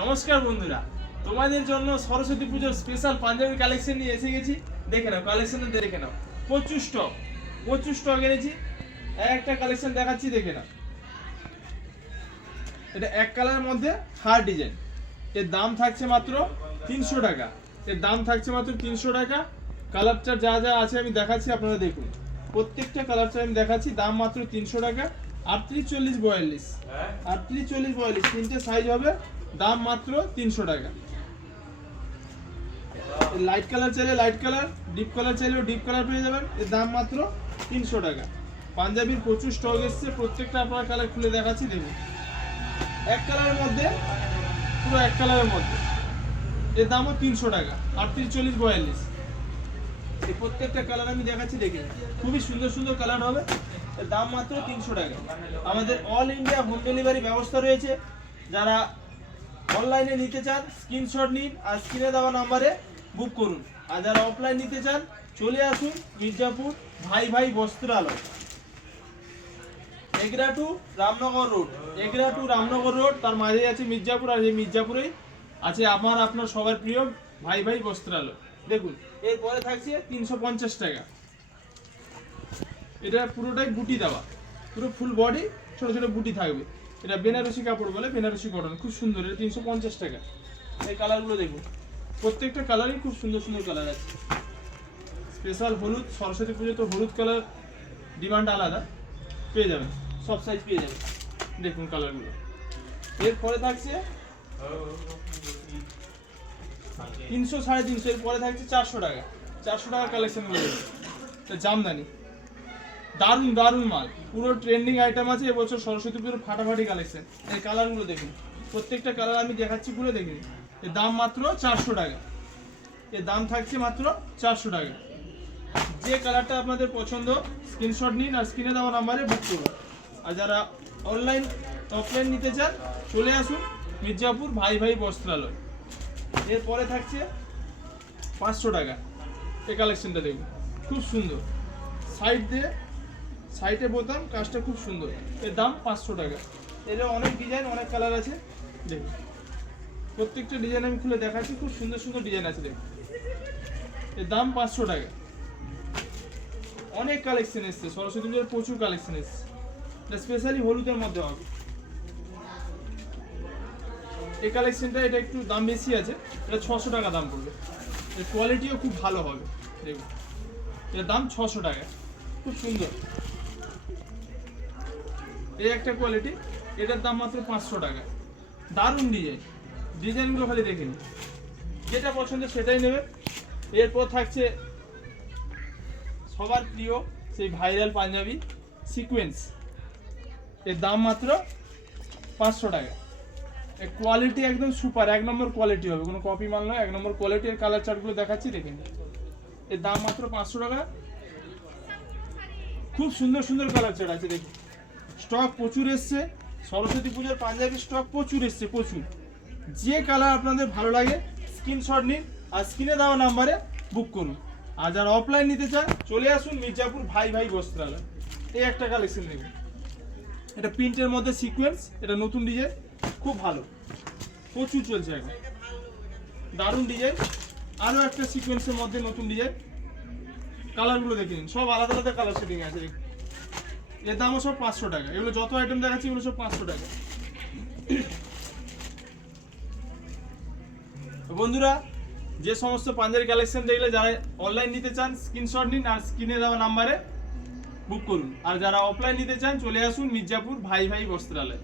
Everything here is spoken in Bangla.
নমস্কার বন্ধুরা। তোমাদের জন্য সরস্বতী পুজোর স্পেশাল পাঞ্জাবি কালেকশন নিয়ে এসে গেছি। দেখে নাও কালেকশন দেখে নাও। প্রচুর স্টক প্রচুর স্টক এনেছি। একটা কালেকশন দেখাচ্ছি দেখে নাও। এটা এক কালারের মধ্যে হার ডিজাইন এর দাম থাকছে মাত্র তিনশো টাকা। এর দাম থাকছে মাত্র তিনশো টাকা। কালারটা যা যা আছে আমি দেখাচ্ছি আপনারা দেখুন। প্রত্যেকটা কালারটা আমি দেখাচ্ছি দাম মাত্র তিনশো টাকা। আটত্রিশ চল্লিশ বয়াল্লিশ। আটত্রিশ চল্লিশ বয়াল্লিশ তিনটে সাইজ হবে। দাম মাত্র তিনশো টাকা। লাইট কালার চাইলে লাইট কালার ডিপ কালার চাইলেও ডিপ কালার পেয়ে যাবেন। এর দাম মাত্র তিনশো টাকা। পাঞ্জাবির প্রচুর স্টক এসছে, প্রত্যেকটা আপনার কালার খুলে দেখাচ্ছি, দেখুন। এক কালারের মধ্যে, পুরো এক কালারের মধ্যে। এর দামও তিনশো টাকা, আটত্রিশ, চল্লিশ, বয়াল্লিশ। এই প্রত্যেকটা কালার আমি দেখাচ্ছি, দেখে খুবই সুন্দর সুন্দর কালার হবে। এর দাম মাত্র তিনশো টাকা। আমাদের অল ইন্ডিয়া হোম ডেলিভারি ব্যবস্থা রয়েছে। যারা অনলাইনে নিতে চান, স্ক্রিনশট নিন আর স্ক্রিনে দেওয়া নাম্বারে বুক করুন। আর যারা অফলাইন নিতে চান, চলে আসুন Mirzapur Bhai Bhai Bastralaya. Egra to Ramnagar road. Egra to Ramnagar road, তার মাঝে আছে মির্জাপুর আর এই মির্জাপুরেই আছে আমার, আপনার সবার প্রিয় ভাই ভাই বস্ত্রালয়। দেখুন, এরপরে থাকছে তিনশো পঞ্চাশ টাকা। এটা পুরোটাই গুটি দেওয়া। পুরো ফুল বডি ছোট ছোট বুটি থাকবে। এটা বেনারসি কাপড় বলে বেনারসি কটন খুব সুন্দর, এটা তিনশো পঞ্চাশ টাকা। এই কালারগুলো দেখুন। প্রত্যেকটা কালারই খুব সুন্দর সুন্দর কালার আছে। স্পেশাল হলুদ, সরস্বতী পুজো তো হলুদ কালার ডিমান্ড আলাদা। পেয়ে যাবেন, সব সাইজ পেয়ে যাবেন। দেখুন কালারগুলো এরপরে থাকছে তিনশো সাড়ে তিনশো এর পরে থাকছে চারশো টাকা। চারশো টাকা কালেকশনগুলো দেখুন তো জামদানি। দারুণ দারুণ মাল। পুরো ট্রেন্ডিং আইটেম আছে, এবছর সরস্বতী পুজোর ফাটাফাটি কালেকশন এই কালারগুলো দেখুন। প্রত্যেকটা কালার আমি দেখাচ্ছি পুরো দেখুন এর দাম মাত্র চারশো টাকা। এর দাম থাকছে মাত্র চারশো টাকা। যে কালারটা আপনাদের পছন্দ স্ক্রিনশট নিন আর স্ক্রিনে দেওয়া নাম্বারে বুক করুন। আর যারা অনলাইন অফলাইন নিতে চান, চলে আসুন মির্জাপুর ভাই ভাই বস্ত্রালয়। এরপরে থাকছে পাঁচশো টাকা। এই কালেকশনটা দেখুন। খুব সুন্দর। সাইড দিয়ে সাইডে বোতাম, কাজটা খুব সুন্দর। এর দাম পাঁচশো টাকা। এর অনেক ডিজাইন অনেক কালার আছে। দেখুন। প্রত্যেকটা ডিজাইন আমি খুলে দেখাচ্ছি, খুব সুন্দর সুন্দর ডিজাইন আছে, দেখুন। এর দাম পাঁচশো টাকা। অনেক কালেকশন এসছে। সরস্বতী পুজোর প্রচুর কালেকশন এসছে। স্পেশালি হলুদের মধ্যে হবে। এই কালেকশনটা এটা একটু দাম বেশি আছে। এটা ছশো টাকা দাম পড়বে। এর কোয়ালিটিও খুব ভালো হবে। দেখুন। এর দাম ছশো টাকা। খুব সুন্দর। এই একটা কোয়ালিটি এটার দাম মাত্র পাঁচশো টাকা। দারুণ ডিজাইন ডিজাইনগুলো খালি দেখে নিন। যেটা পছন্দ সেটাই নেবে এরপর থাকছে সবার প্রিয় সেই ভাইরাল পাঞ্জাবি সিকোয়েন্স এর দাম মাত্র পাঁচশো টাকা। এর কোয়ালিটি একদম সুপার এক নম্বর কোয়ালিটি হবে। কোনো কপি মাল নয়, এক নম্বর কোয়ালিটি এর কালার চার্টগুলো দেখাচ্ছি, দেখে নিন। এর দাম মাত্র পাঁচশো টাকা। খুব সুন্দর সুন্দর কালার চার্ট আছে, দেখুন। স্টক প্রচুর এসছে। সরস্বতী পুজোর পাঞ্জাবি স্টক প্রচুর এসছে, প্রচুর। যে কালার আপনাদের ভালো লাগে, স্ক্রিনশট নিন আর স্ক্রিনে দেওয়া নাম্বারে বুক করুন। আর যারা অফলাইন নিতে চান, চলে আসুন মির্জাপুর ভাই ভাই বস্ত্রালয়। এই একটা কালেকশন দেখুন। এটা প্রিন্টের মধ্যে সিকোয়েন্স এটা নতুন ডিজাইন খুব ভালো। প্রচুর চলছে এখন। দারুণ ডিজাইন আরও একটা সিকোয়েন্সের মধ্যে নতুন ডিজাইন কালারগুলো দেখে নিন। সব আলাদা আলাদা কালার সেটিং আছে। এর দামও সব পাঁচশো টাকা। এগুলো যত আইটেম দেখাচ্ছি, এগুলো সব পাঁচশো টাকা। বন্ধুরা, যে সমস্ত পাঞ্জাবি কালেকশন দেখলে যারা অনলাইন নিতে চান স্ক্রিনশট নিন আর স্ক্রিনে দেওয়া নাম্বারে বুক করুন। আর যারা অফলাইন নিতে চান, চলে আসুন মির্জাপুর ভাই ভাই বস্ত্রালয়।